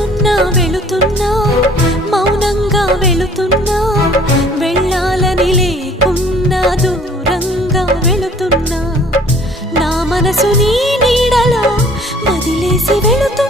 వెళుతున్నా వెళుతున్నా మౌనంగా వెళుతున్నా వెళ్ళాలని లేకున్నా దూరంగా వెళుతున్నా నా మనసు నీ నీడలో వదిలేసి వెళుతున్నా